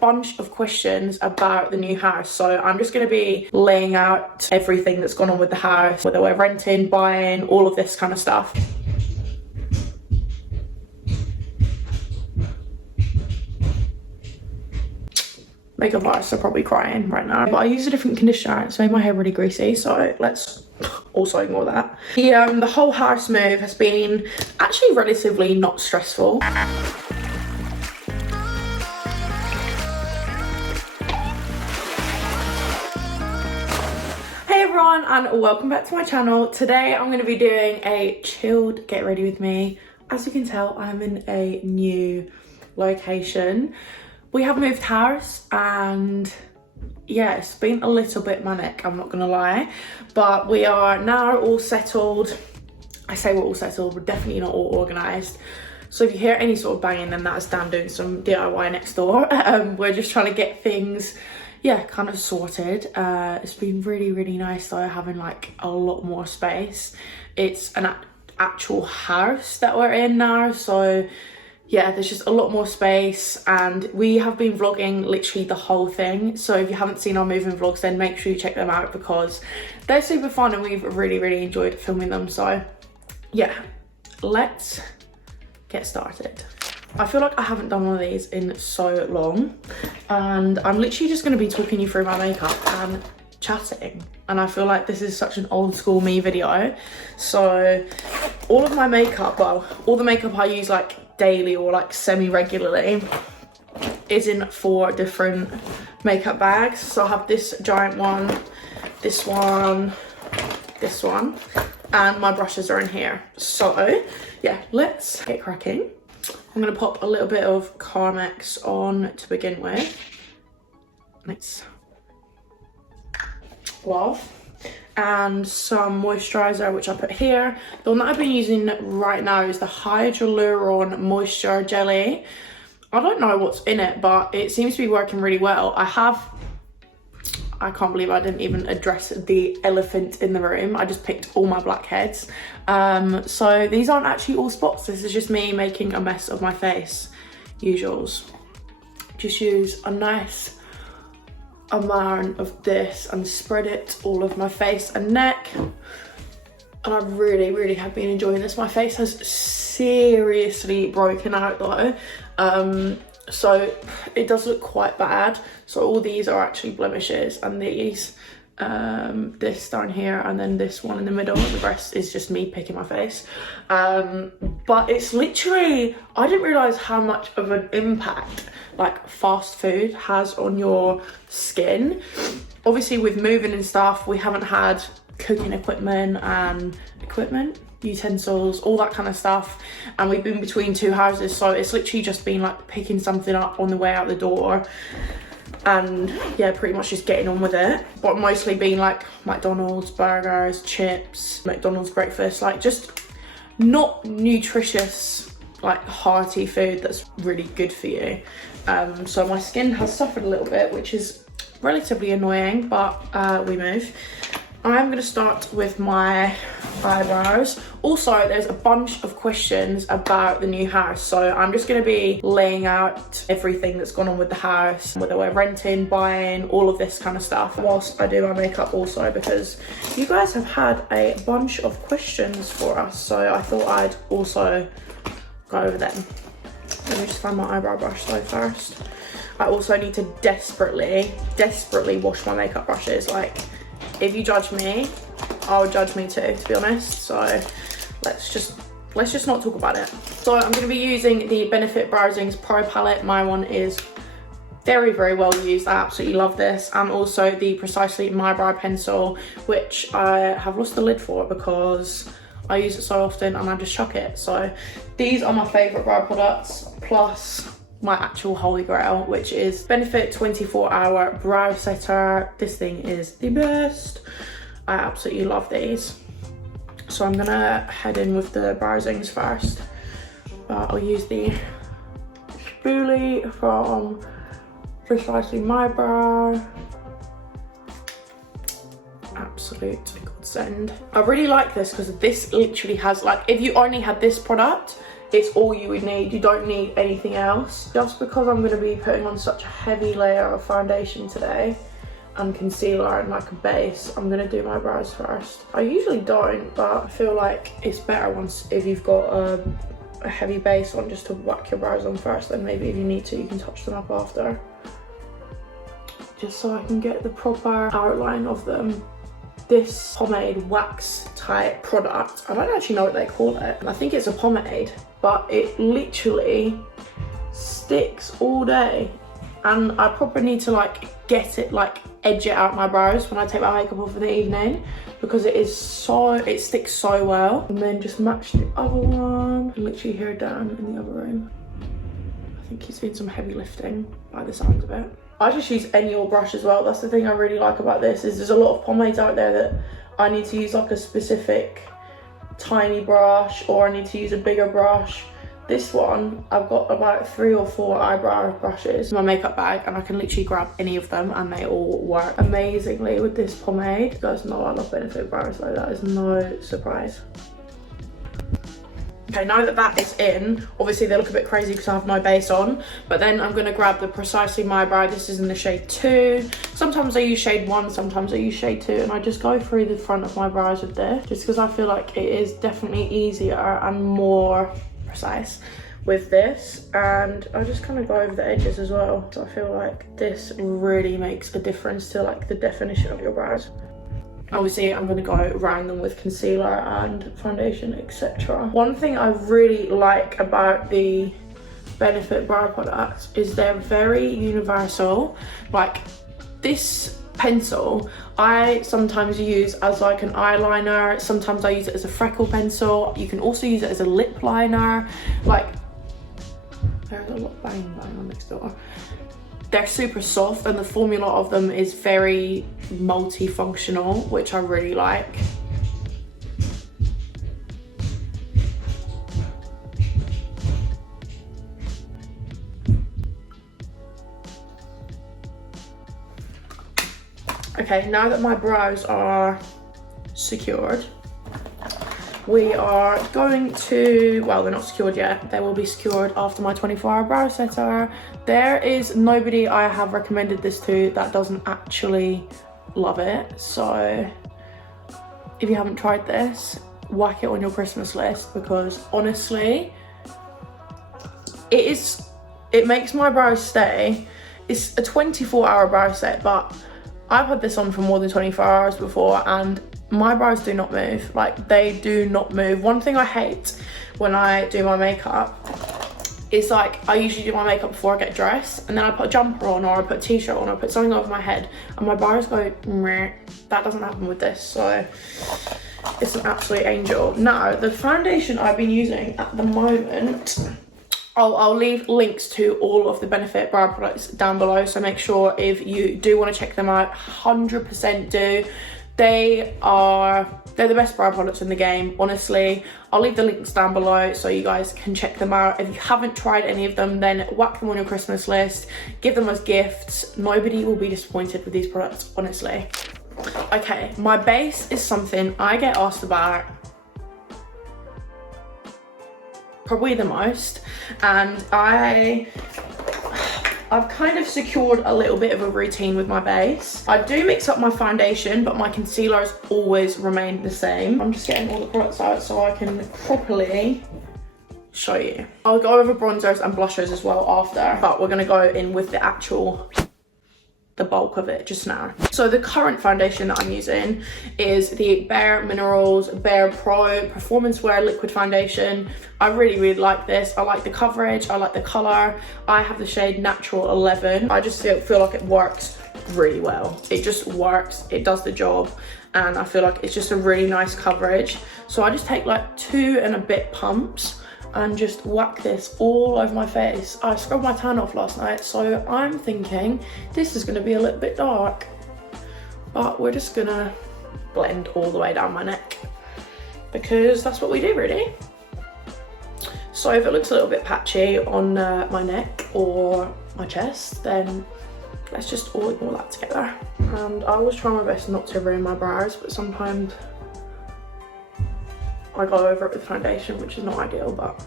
bunch of questions about the new house, so I'm just going to be laying out everything that's gone on with the house, whether we're renting, buying, all of this kind of stuff. Makeup artists are probably crying right now, but I use a different conditioner. It's made my hair really greasy, so let's also ignore that. The whole house move has been actually relatively not stressful. Hey everyone, and welcome back to my channel. Today I'm going to be doing a chilled get ready with me. As you can tell, I'm in a new location. We have moved house and yeah, it's been a little bit manic, I'm not gonna lie, but we are now all settled. I say we're all settled, we're definitely not all organised. So if you hear any sort of banging, then that is Dan doing some DIY next door. We're just trying to get things, yeah, kind of sorted. It's been really nice though, having like a lot more space. It's an actual house that we're in now, so yeah, there's just a lot more space, and we have been vlogging literally the whole thing. So if you haven't seen our moving vlogs, then make sure you check them out because they're super fun and we've really enjoyed filming them. So yeah, let's get started. I feel like I haven't done one of these in so long, and I'm literally just going to be talking you through my makeup and chatting, and I feel like this is such an old school me video. So all of my makeup, well, all the makeup I use like daily or like semi-regularly is in 4 different makeup bags. So I have this giant one, this one, and my brushes are in here. So yeah, let's get cracking. I'm gonna pop a little bit of Carmex on to begin with. Nice. Love. And some moisturizer, which I put here. The one that I've been using right now is the Hyaluron Moisture Jelly. I don't know what's in it, but it seems to be working really well. I can't believe I didn't even address the elephant in the room. I just picked all my blackheads. So these aren't actually all spots. This is just me making a mess of my face. Usuals. Just use a nice amount of this and spread it all over my face and neck, and I really have been enjoying this. My face has seriously broken out though, so it does look quite bad. So all these are actually blemishes, and these this down here and then this one in the middle, the rest is just me picking my face. But it's literally, I didn't realize how much of an impact like fast food has on your skin. Obviously with moving and stuff, we haven't had cooking equipment and utensils, all that kind of stuff, and we've been between 2 houses, so it's literally just been like picking something up on the way out the door and yeah, pretty much just getting on with it. But mostly being like McDonald's, burgers, chips, McDonald's breakfast, like just not nutritious, like hearty food that's really good for you. So my skin has suffered a little bit, which is relatively annoying, but we move. I'm going to start with my eyebrows. Also, there's a bunch of questions about the new house, so I'm just going to be laying out everything that's gone on with the house, whether we're renting, buying, all of this kind of stuff, whilst I do my makeup also, because you guys have had a bunch of questions for us, so I thought I'd also go over them. Let me just find my eyebrow brush though first. I also need to desperately wash my makeup brushes. Like, if you judge me, I'll judge me too, to be honest. So let's just not talk about it. So I'm going to be using the Benefit Brow Rings Pro Palette. My one is very well used. I absolutely love this. And also the Precisely My Brow Pencil, which I have lost the lid for because I use it so often and I just chuck it. So these are my favourite brow products, plus my actual holy grail, which is Benefit 24-Hour Brow Setter. This thing is the best. I absolutely love these. So I'm gonna head in with the brow rings first. I'll use the spoolie from Precisely My Brow. Absolute godsend. I really like this because this literally has, like, if you only had this product, it's all you would need. You don't need anything else. Just because I'm going to be putting on such a heavy layer of foundation today and concealer and like a base, I'm going to do my brows first. I usually don't, but I feel like it's better if you've got a heavy base on, just to whack your brows on first, then maybe if you need to you can touch them up after, just so I can get the proper outline of them. This pomade wax type product, I don't actually know what they call it. I think it's a pomade, but it literally sticks all day, and I probably need to like get it, like edge it out my brows when I take my makeup off in the evening, because it sticks so well. And then just match the other one. And literally hear Dan in the other room. I think he's doing some heavy lifting by the sounds of it. I just use any old brush as well. That's the thing I really like about this, is there's a lot of pomades out there that I need to use like a specific tiny brush, or I need to use a bigger brush. This one, I've got about 3 or 4 eyebrow brushes in my makeup bag, and I can literally grab any of them and they all work amazingly with this pomade. You guys know I love Benefit brows, so that is no surprise. Okay, now that that is in, obviously they look a bit crazy because I have no base on, but then I'm going to grab the Precisely My Brow. This is in the shade 2. Sometimes I use shade 1, sometimes I use shade 2, and I just go through the front of my brows with this, just because I feel like it is definitely easier and more precise with this, and I just kind of go over the edges as well. So I feel like this really makes a difference to like the definition of your brows. Obviously I'm going to go around them with concealer and foundation, etc. One thing I really like about the Benefit brow products is they're very universal. Like this pencil I sometimes use as like an eyeliner, sometimes I use it as a freckle pencil. You can also use it as a lip liner. Like, there's a lot bang on next door. They're super soft, and the formula of them is very multifunctional, which I really like. Okay, now that my brows are secured, we are going to, well, they're not secured yet. They will be secured after my 24-hour brow setter. There is nobody I have recommended this to that doesn't actually love it. So if you haven't tried this, whack it on your Christmas list, because honestly, it makes my brows stay. It's a 24-hour brow set, but I've had this on for more than 24 hours before, and my brows do not move. Like, they do not move. One thing I hate when I do my makeup is, like, I usually do my makeup before I get dressed, and then I put a jumper on, or I put a t-shirt on, or I put something over my head, and my brows go meh. That doesn't happen with this, so it's an absolute angel. Now, the foundation I've been using at the moment, I'll leave links to all of the Benefit brow products down below, so make sure if you do want to check them out, 100% do. They're the best brow products in the game, honestly. I'll leave the links down below so you guys can check them out. If you haven't tried any of them, then whack them on your Christmas list, give them as gifts. Nobody will be disappointed with these products, honestly. Okay, my base is something I get asked about probably the most, and I've kind of secured a little bit of a routine with my base. I do mix up my foundation, but my concealer has always remained the same. I'm just getting all the products out so I can properly show you. I'll go over bronzers and blushers as well after, but we're gonna go in with the bulk of it just now. So the current foundation that I'm using is the Bare Minerals Bare Pro Performance Wear Liquid Foundation. I really like this. I like the coverage, I like the color. I have the shade Natural 11. I just feel like it works really well. It just works, it does the job, and I feel like it's just a really nice coverage. So I just take like 2 and a bit pumps and just whack this all over my face. I scrubbed my tan off last night, so I'm thinking this is gonna be a little bit dark, but we're just gonna blend all the way down my neck, because that's what we do really. So if it looks a little bit patchy on my neck or my chest, then let's just all ignore that together. And I always try my best not to ruin my brows, but sometimes I go over it with foundation, which is not ideal, but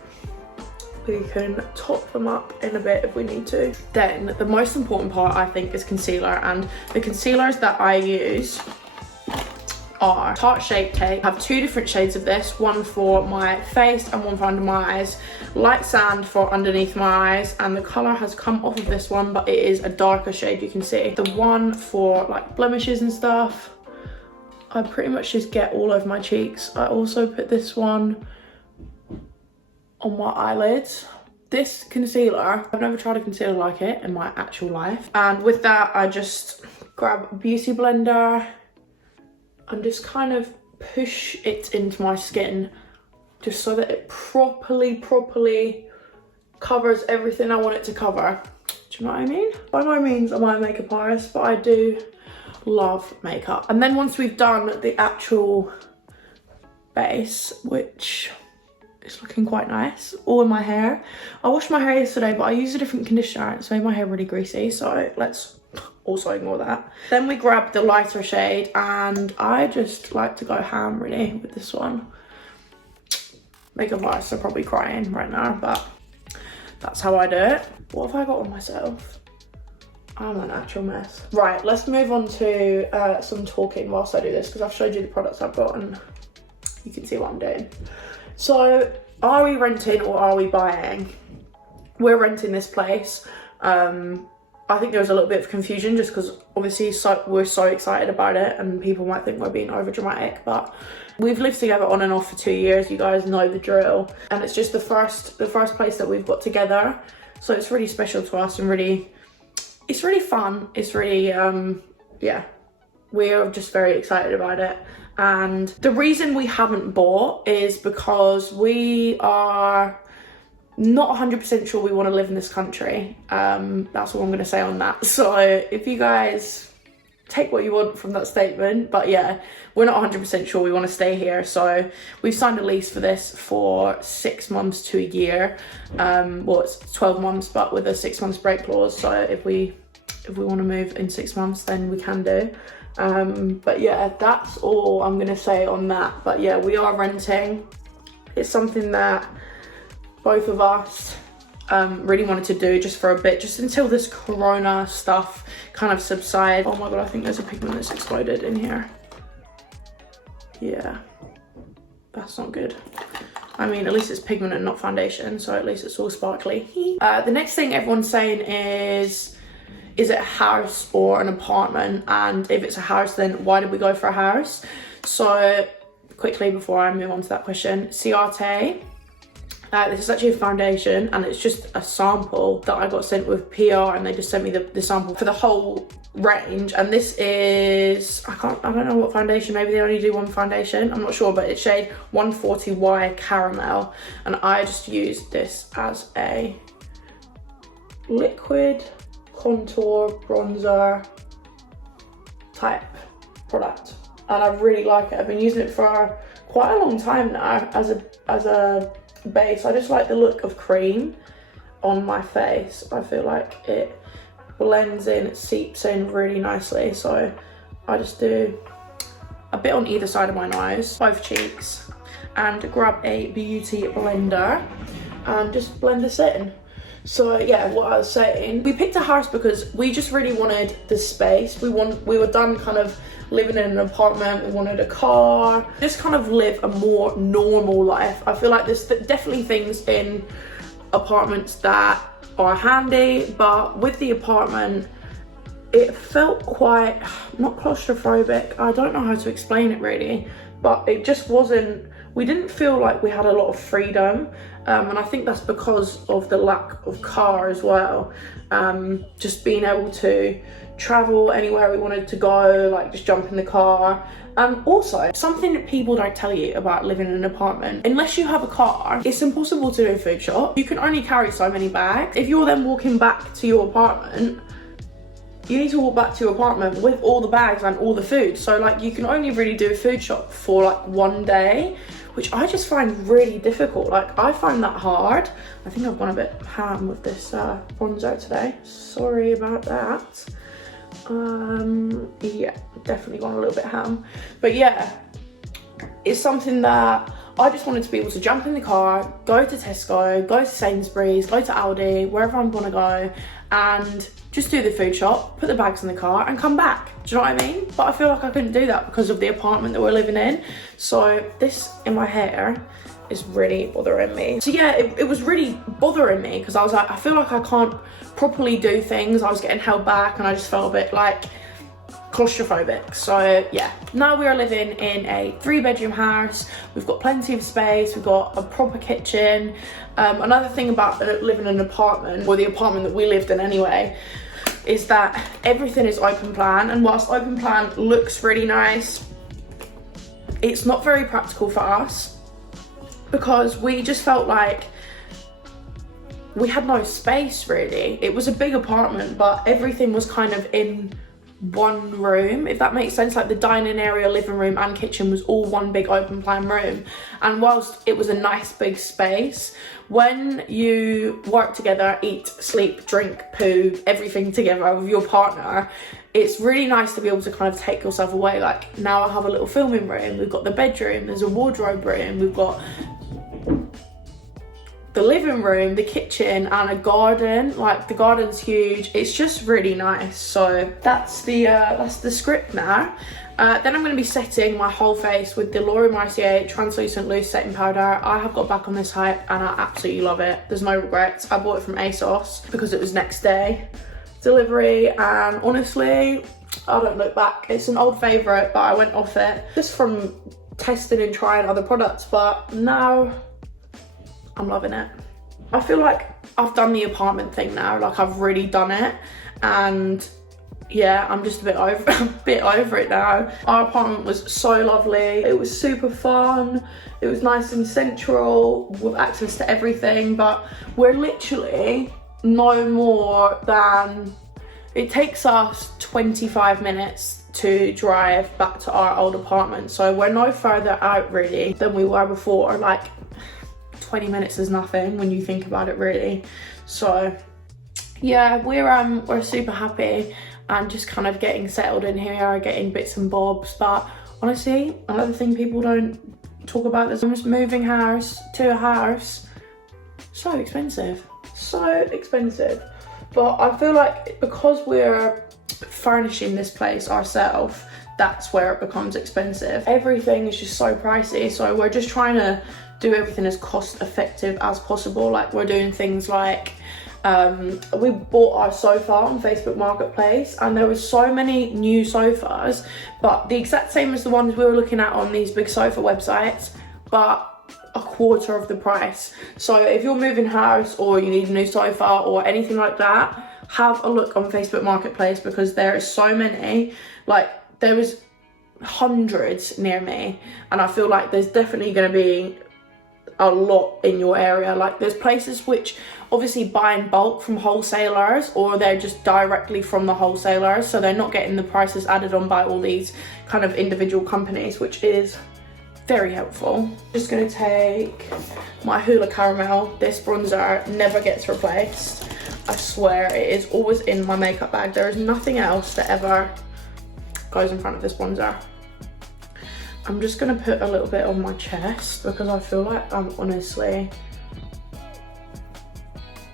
We can top them up in a bit if we need to. Then the most important part, I think, is concealer, and the concealers that I use are Tarte Shape Tape. I have 2 different shades of this, one for my face and one for under my eyes. Light Sand for underneath my eyes, and the colour has come off of this one, but it is a darker shade, you can see. The one for like blemishes and stuff, I pretty much just get all over my cheeks. I also put this one on my eyelids. This concealer, I've never tried a concealer like it in my actual life. And with that, I just grab a beauty blender and just kind of push it into my skin, just so that it properly covers everything I want it to cover. Do you know what I mean? By no means am I a makeup artist, but I do love makeup. And then once we've done the actual base, which is looking quite nice, all in my hair. I washed my hair yesterday, but I used a different conditioner and it's made my hair really greasy, so let's also ignore that. Then we grab the lighter shade, and I just like to go ham really with this one. Makeup artists are probably crying right now, but that's how I do it. What have I got on myself? I'm an actual mess. Right, let's move on to some talking whilst I do this, because I've showed you the products I've got and you can see what I'm doing. So, are we renting or are we buying? We're renting this place. I think there was a little bit of confusion just because obviously we're so excited about it and people might think we're being over dramatic, but we've lived together on and off for 2 years. You guys know the drill, and it's just the first place that we've got together, so it's really special to us and it's really fun. It's really yeah, we're just very excited about it. And the reason we haven't bought is because we are not 100% sure we want to live in this country. That's all I'm going to say on that. So if you guys take what you want from that statement, but yeah, we're not 100% sure we want to stay here. So we've signed a lease for this for 6 months to a year. Well, it's 12 months, but with a 6 months break clause. So if we want to move in 6 months, then we can do. But yeah, that's all I'm going to say on that. But yeah, we are renting. It's something that both of us really wanted to do just for a bit, just until this corona stuff kind of subsides. Oh my god, I think there's a pigment that's exploded in here. Yeah, that's not good. I mean, at least it's pigment and not foundation, so at least it's all sparkly. The next thing everyone's saying is it a house or an apartment? And if it's a house, then why did we go for a house? So quickly before I move on to that question, Ciate. This is actually a foundation, and it's just a sample that I got sent with PR, and they just sent me the sample for the whole range. And this is, I don't know what foundation, maybe they only do one foundation, I'm not sure, but it's shade 140Y Caramel, and I just used this as a liquid contour bronzer type product, and I really like it. I've been using it for quite a long time now as a base. I just like the look of cream on my face. I feel like it blends in, it seeps in really nicely, so I just do a bit on either side of my nose, both cheeks, and grab a beauty blender and just blend this in. So yeah, what I was saying, we picked a house because we just really wanted the space. We were done kind of living in an apartment. We wanted a car, just kind of live a more normal life. I feel like there's definitely things in apartments that are handy, but with the apartment, it felt quite, not claustrophobic, I don't know how to explain it really, but it just wasn't, we didn't feel like we had a lot of freedom. And I think that's because of the lack of car as well. Just being able to travel anywhere we wanted to go, like just jump in the car. Also, something that people don't tell you about living in an apartment, unless you have a car, it's impossible to do a food shop. You can only carry so many bags. If you're then walking back to your apartment, you need to walk back to your apartment with all the bags and all the food. So like you can only really do a food shop for like one day, which I just find really difficult. Like I find that hard. I think I've gone a bit ham with this bronzer today. Sorry about that. Yeah, definitely gone a little bit ham. But yeah, it's something that I just wanted to be able to jump in the car, go to Tesco, go to Sainsbury's, go to Aldi, wherever I'm gonna go, and just do the food shop, put the bags in the car and come back. Do you know what I mean? But I feel like I couldn't do that because of the apartment that we're living in. So this in my hair is really bothering me. So yeah, it was really bothering me because I was like, I feel like I can't properly do things. I was getting held back and I just felt a bit like claustrophobic. So yeah, now we are living in a 3-bedroom house. We've got plenty of space, we've got a proper kitchen. Another thing about living in an apartment, or the apartment that we lived in anyway, is that everything is open plan, and whilst open plan looks really nice, it's not very practical for us because we just felt like we had no space really. It was a big apartment, but everything was kind of in one room, if that makes sense. Like the dining area, living room and kitchen was all one big open plan room. And whilst it was a nice big space, when you work together, eat, sleep, drink, poo, everything together with your partner, it's really nice to be able to kind of take yourself away. Like now I have a little filming room, we've got the bedroom, there's a wardrobe room, we've got the living room, the kitchen and a garden. Like the garden's huge. It's just really nice. So that's the script now. Then I'm going to be setting my whole face with the Ciate translucent loose setting powder. I have got back on this hype and I absolutely love it. There's no regrets. I bought it from ASOS because it was next day delivery, and honestly I don't look back. It's an old favourite, but I went off it just from testing and trying other products, but now I'm loving it. I feel like I've done the apartment thing now, like I've really done it, and yeah, I'm just a bit over it now. Our apartment was so lovely. It was super fun. It was nice and central with access to everything, but we're literally no more than, it takes us 25 minutes to drive back to our old apartment. So we're no further out really than we were before. Like 20 minutes is nothing when you think about it really. So yeah, we're super happy and just kind of getting settled in here, getting bits and bobs. But honestly, another thing people don't talk about is almost moving house to a house. So expensive, so expensive. But I feel like because we're furnishing this place ourselves, that's where it becomes expensive. Everything is just so pricey, so we're just trying to do everything as cost effective as possible. Like we're doing things like we bought our sofa on Facebook Marketplace, and there was so many new sofas, but the exact same as the ones we were looking at on these big sofa websites, but a quarter of the price. So if you're moving house or you need a new sofa or anything like that, have a look on Facebook Marketplace because there is so many. Like there was hundreds near me, and I feel like there's definitely going to be a lot in your area. Like there's places which obviously buy in bulk from wholesalers, or they're just directly from the wholesalers, so they're not getting the prices added on by all these kind of individual companies, which is very helpful. Just gonna take my Hoola Caramel. This bronzer never gets replaced. I swear, it is always in my makeup bag. There is nothing else that ever goes in front of this bronzer. I'm just gonna put a little bit on my chest because I feel like I'm honestly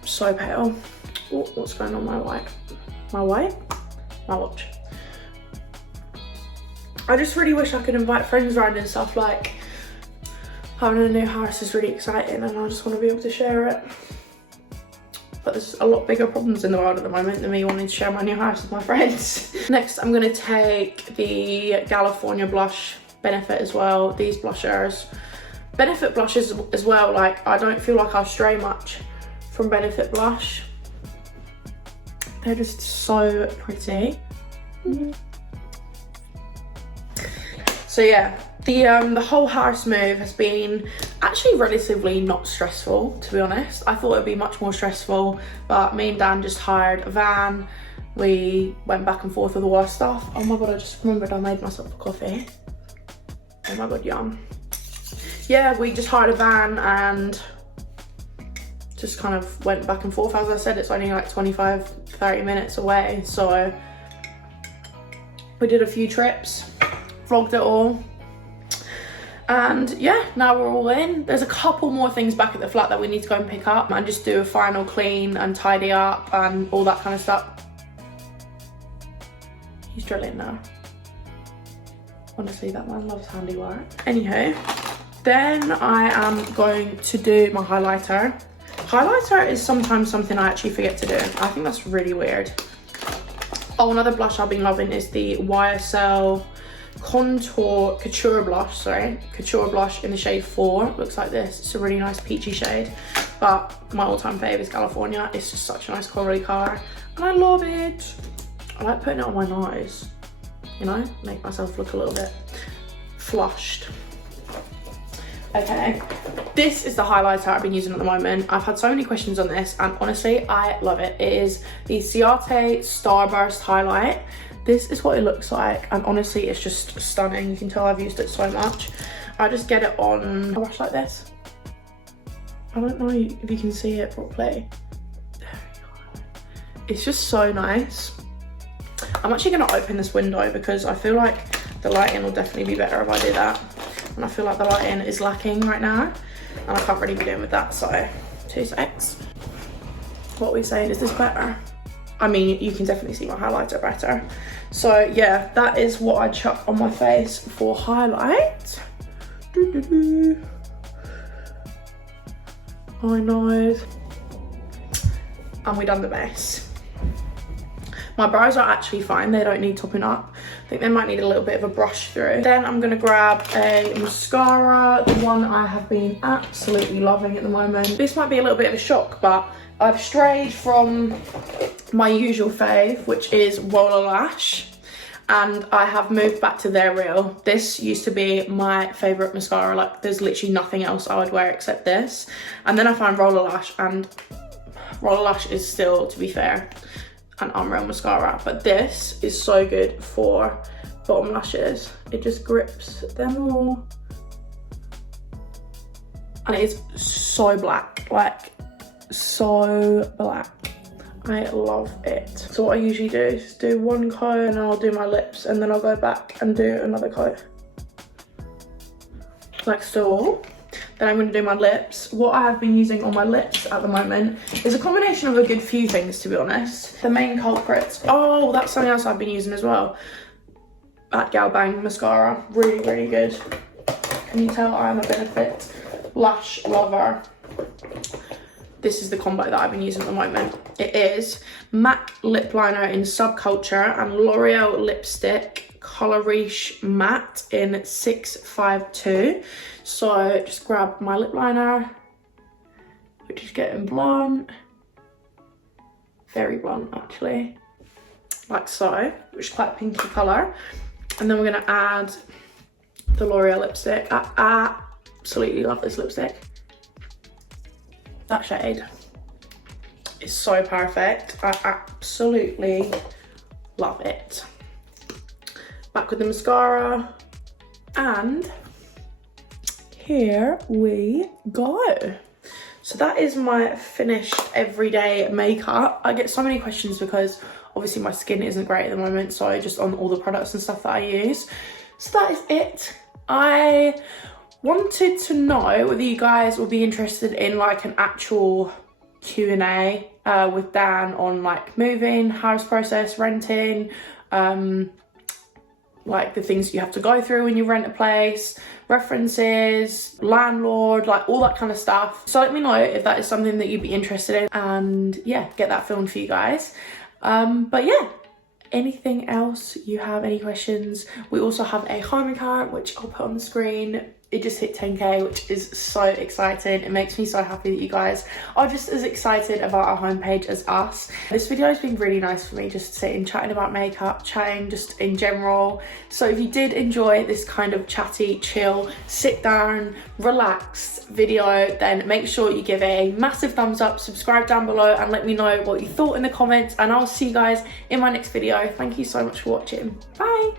so pale. Ooh, what's going on my white? My watch. I just really wish I could invite friends around and stuff. Like having a new house is really exciting and I just want to be able to share it. But there's a lot bigger problems in the world at the moment than me wanting to share my new house with my friends. Next, I'm gonna take the California blush Benefit as well. These blushers, Benefit blushes as well, like I don't feel like I stray much from Benefit blush. They're just so pretty. So yeah, the whole house move has been actually relatively not stressful, to be honest. I thought it would be much more stressful, but me and Dan just hired a van. We went back and forth with all our stuff. Oh my god, I just remembered I made myself a coffee. Oh my god, yum. Yeah, we just hired a van and just kind of went back and forth. As I said, it's only like 25-30 minutes away, so we did a few trips, vlogged it all, And yeah, now we're all in. There's a couple more things back at the flat that we need to go and pick up and just do a final clean and tidy up and all that kind of stuff. He's drilling now. Honestly, that man loves handiwork. Anywho, then I am going to do my highlighter. Highlighter is sometimes something I actually forget to do. I think that's really weird. Oh, another blush I've been loving is the YSL Contour Couture blush, Couture blush in the shade 4. Looks like this. It's a really nice peachy shade, but my all-time fave is California. It's just such a nice quality colour and I love it. I like putting it on my nose, you know, make myself look a little bit flushed. Okay, this is the highlighter I've been using at the moment. I've had so many questions on this and honestly I love it. It is the Ciate Starburst highlight. This is what it looks like and honestly it's just stunning. You can tell I've used it so much. I just get it on a brush like this. I don't know if you can see it properly. There we go. It's just so nice. I'm actually going to open this window because I feel like the lighting will definitely be better if I do that. And I feel like the lighting is lacking right now and I can't really be doing with that, so 2x. What are we saying? Is this better? I mean, you can definitely see my highlighter better. So yeah, that is what I chuck on my face for highlight. My nose. And we done the base. My brows are actually fine, they don't need topping up. I think they might need a little bit of a brush through. Then I'm gonna grab a mascara, the one I have been absolutely loving at the moment. This might be a little bit of a shock, but I've strayed from my usual fave, which is Roller Lash, and I have moved back to their Real. This used to be my favorite mascara, like there's literally nothing else I would wear except this. And then I found Roller Lash, and Roller Lash is still, to be fair, an unreal mascara, but this is so good for bottom lashes. It just grips them all and it is so black, like so black. I love it. So what I usually do is do one coat and I'll do my lips and then I'll go back and do another coat like so. Then I'm going to do my lips. What I have been using on my lips at the moment is a combination of a good few things, to be honest. The main culprits. Oh, that's something else I've been using as well. That Gal Bang mascara. Really, really good. Can you tell I'm a Benefit lash lover? This is the combo that I've been using at the moment. It is MAC lip liner in Subculture and L'Oreal lipstick Color Riche Matte in 652. So just grab my lip liner, which is getting blunt, very blunt actually, like so, which is quite a pinky colour. And then we're going to add the L'Oreal lipstick. I absolutely love this lipstick. That shade is so perfect. I absolutely love it. Back with the mascara and here we go. So that is my finished everyday makeup. I get so many questions because obviously my skin isn't great at the moment, so just on all the products and stuff that I use. So that is it. I wanted to know whether you guys will be interested in like an actual Q&A with Dan on like moving, house process, renting, like the things you have to go through when you rent a place, references, landlord, like all that kind of stuff. So let me know if that is something that you'd be interested in and yeah, get that filmed for you guys. But yeah, anything else you have, any questions? We also have a home account, which I'll put on the screen. It just hit 10k, which is so exciting. It makes me so happy that you guys are just as excited about our homepage as us. This video has been really nice for me, just sitting chatting about makeup, chatting just in general. So if you did enjoy this kind of chatty, chill, sit down, relaxed video, then make sure you give it a massive thumbs up, subscribe down below and let me know what you thought in the comments, and I'll see you guys in my next video. Thank you so much for watching. Bye.